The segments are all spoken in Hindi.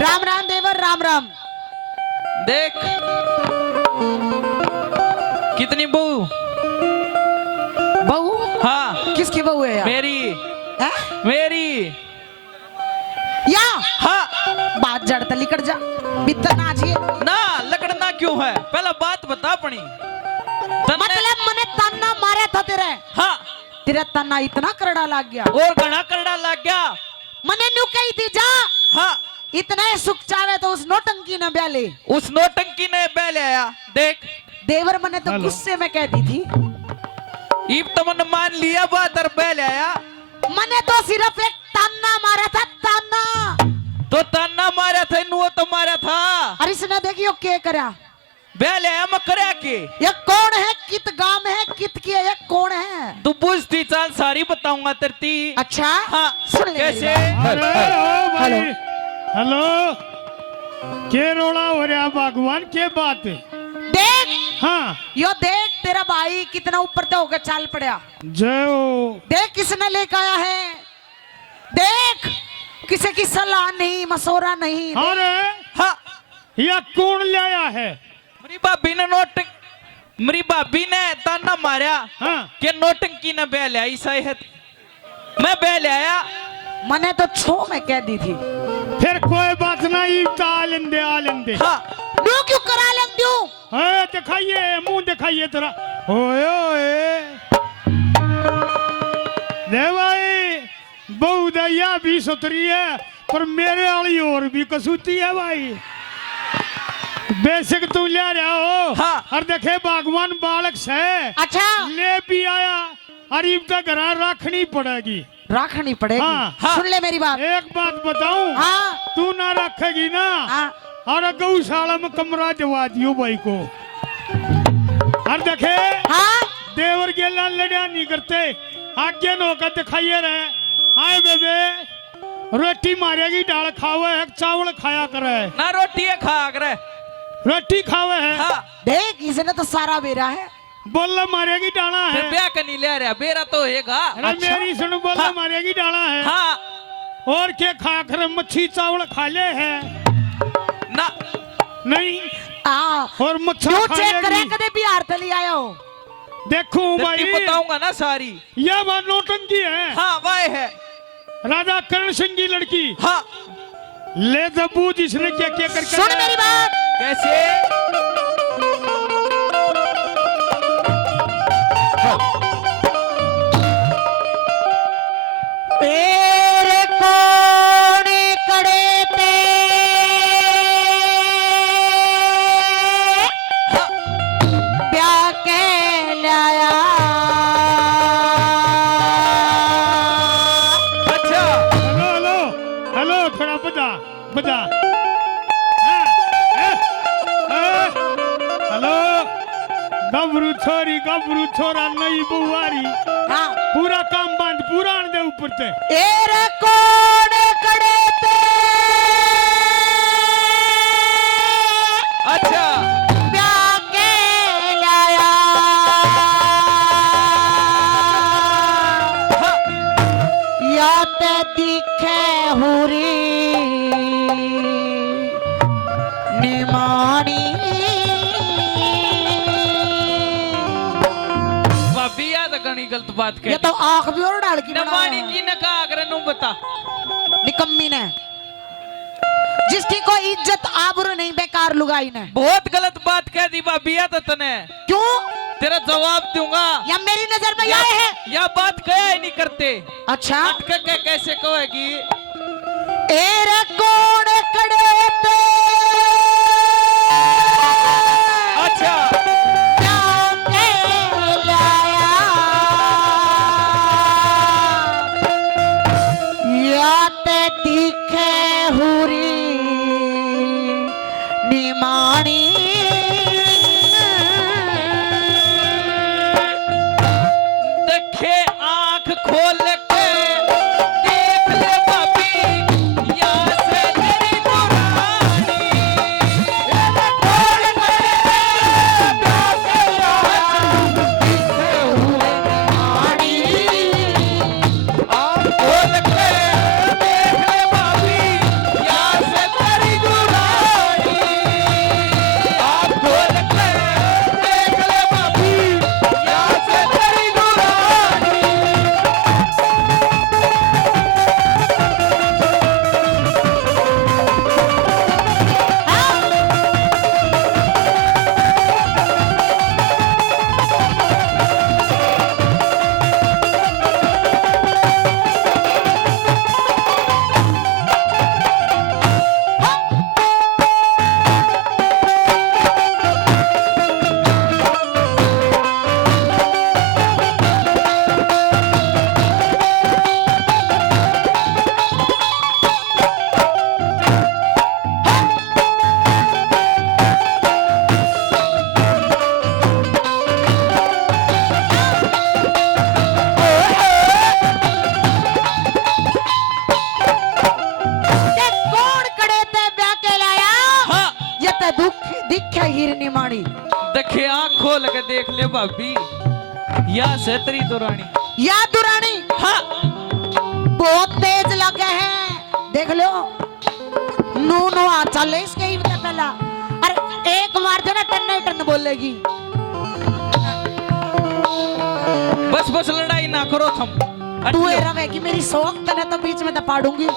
राम राम देवर, राम राम। देख कितनी बहू। बहू? हाँ। किसकी बहू है यार? मेरी है? मेरी। या हाँ। बात जड़ तली कर जा, बितर ना आजिए ना लकड़ना क्यों है, पहला बात बता अपनी। मतलब मने ताना मारे था तेरे। हाँ। तेरा ताना इतना करड़ा लग गया और घना करड़ा लग गया। मने न्यू कही थी जा। हाँ। इतना ही सुख चावे तो उस नोटंकी न ब्याले। उस नोटंकी ने बैल आया। देख देवर मने तो गुस्से में कह दी थी। इब तो मन मान लिया बात और बैल आया। मने तो सिर्फ एक ताना मारा था, ताना। तो ताना मारा था, नुआ तो मारा था। और इसने देखियो क्या करा। बैल आया मैं करया के। ये कौन है, कित गांव है, कित की है, ये कौन है? तू पूछती चाल सारी बताऊंगा तेरती। अच्छा हाँ। सुन ले कैसे? अरे ओ भाई, हेलो। हेलो, के रोला हो रहा भगवान, के बात है? देख, हाँ, यो देख तेरा भाई कितना ऊपर से होकर चाल पड़ा। जय हो। देख किसने लेकर आया है, देख किसी की सलाह नहीं, मशोरा नहीं। अरे हाँ। यह कौन लाया है? मेरी भाभी ने मेरी भाभी ने ताना मारा। हाँ, कि नोटंकी ने बैल आई शायद। मैं बैल आया। मैंने तो छो में कह दी थी। फिर कोई बात नहीं, आलंदे आलंदे। हाँ। नू क्यों करा लें दू? दिखाइए, मुंह दिखाइए तेरा। ओए ओए, दे भाई, बहु दैया भी सुतरी है, पर मेरे वाली और भी कसूती है भाई। बेशक तू ले रहा हो। हाँ। और देखे भगवान बालक से अच्छा ले भी आया, अरीब तक घर रखनी पड़ेगी। रखनी पड़ेगी। हाँ। सुन ले मेरी बात। एक बात बताऊं, हाँ तू ना रखेगी ना, हाँ और गौशाला में कमरा दिवा दियो भाई को। और देखे हाँ। देवर के लाल लड़िया नहीं करते, आगे नौकर दिखाइए रहे। आए बेबे, रोटी मारेगी, डाल खावे है, चावल खाया करे। ना रोटी है खा करे। रोटी खावे है। हाँ। देख इसने तो सारा बेरा है। बोला मारेगी डाला फिर है। ब्याह कनी ले रहा बेरा तो होएगा। अरे अच्छा। मेरी सुन, बोला हाँ। मारेगी डाला है। हाँ। और क्या खा कर मच्छी चावल खा ले है? ना नहीं, हाँ और मच्छा तू खा चेक करे लेगी। कदे बिहार तली आया हो। देखो भाई, तेरती बताऊंगा ना सारी। यह बात नौटंकी है। हाँ वह है। राजा करण सिंह की लड़की। हाँ। ले दबू जिसने क्या क्या करके। सुन मेरी बात। कैसे? तेरे कोने कड़े ते ब्याह के लाया। अच्छा। हेलो हेलो हेलो, थोड़ा बता बता। हाँ, हेलो, गबरू छोरा नई बुआरी, हाँ पूरा काम बंद, पूरा आन दे ऊपर से। तेरे कोने कड़े ते अच्छा। ब्याह के लाया। हाँ। या ते दिखे हुरी निमानी। भाभी याद घनी गलत बात ये कह। तो आंख भी और डाल की नमानी बना की न कहा करे नू बता। निकम्मी ने, जिसकी कोई इज्जत आबरू नहीं, बेकार लुगाई ने। बहुत गलत बात कह दी भाभी याद तने। क्यों? तेरा जवाब दूंगा। या मेरी नजर में या, आए है? या बात कहे ही नहीं करते। अच्छा अटक के कैसे कहेगी? तेरे कोने कड़े ते अच्छा। ब्याह के लाया। या ते दिखे हुरी निमानी। देखे आंख खोल के देख ले भाभी, या से तेरी पुरानी। खोल के देख ले निमानी। आंख खोल के देख ले भाभी, या से तेरी भाभी या से तेरी दुरानी या दुरानी हाँ बहुत तेज लगे हैं, देख लो। नू नो आ चल इसके ही पहला, अरे एक मार देना टन टन बोलेगी। बस बस लड़ाई ना करो तुम। तू ये रवेगी मेरी शौक तने तो बीच में दपाड़ूंगी।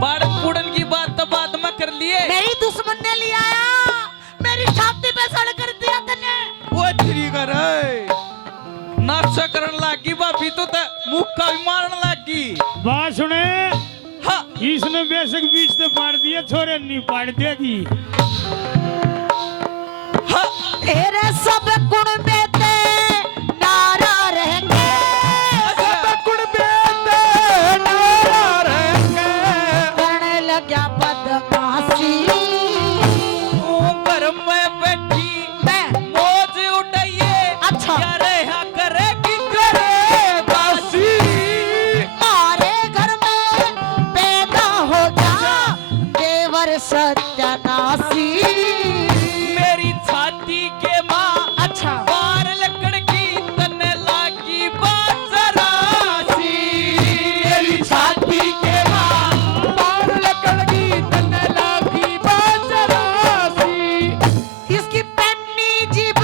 बाड़न पुड़न की बात तो बात में कर लिए। मेरी दुश्मन ने लिया मेरी छाती पे सड़ कर दिया तने। वो तेरी कर नाचा करन लागी भाभी तो मुक्का भी मारन लागी। बात सुने हाँ इसने बेशक बीच से पाड़ दिया, छोरे नहीं पाड़ देगी। हाँ तेरे सब गुण बेते नारा रहेंगे, सब गुण बेते नारा रहेंगे। करने लगा बदमाशी घर में बैठी मैं। मौज उठाइए। अच्छा। यार यहाँ करेगी करे बासी। हमारे घर में पैदा हो जा देवर सत्यानाशी। मेरी छाती के माँ अच्छा बार लकड़ की तने लागी बाजरासी। मेरी छाती के माँ बार लकड़ की तने लागी बाजरासी। इसकी पन्नी जीभ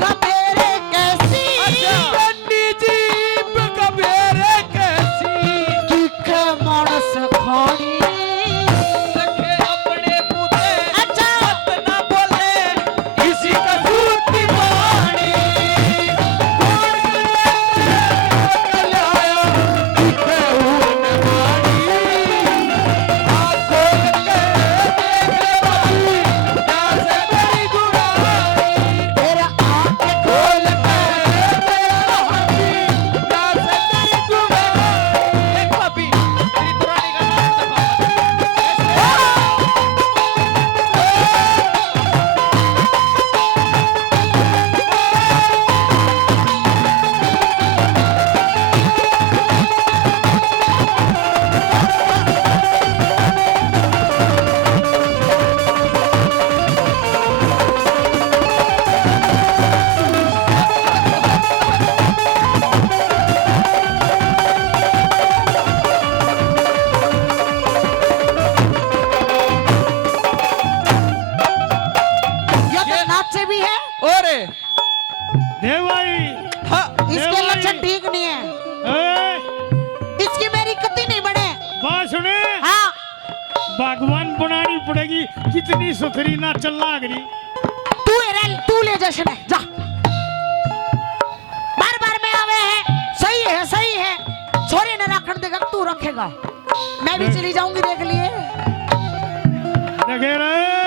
कबेरे कैसी, पन्नी जीभ कबेरे कैसी। दिखे मानस खानी। रखे अपने मुझे अच्छा मत ना बोले किसी का सूती वाणी। कल आया दिखे हुए नवानी। आँख खोल के देख ले बाबू जैसे तेरी दुरानी। तेरा आंखें खोल के देख ले बाबू जैसे तेरी दुरानी। देख भाभी तेरी दुरानी का नाम दबा। ये तो नाचे भी है, ओरे दे भाई हाँ इसके लक्षण ठीक नहीं है। ए, इसकी मेरी कति नहीं बने। बात सुने हाँ भगवान बनानी पड़ेगी, कितनी सुथरी ना चलना अगरी। तू ले जश्न है जा। बार बार में आवे है, सही है। छोरे ने रखन देगा तू रखेगा, मैं भी चली जाऊंगी देख लिए। देखे रहे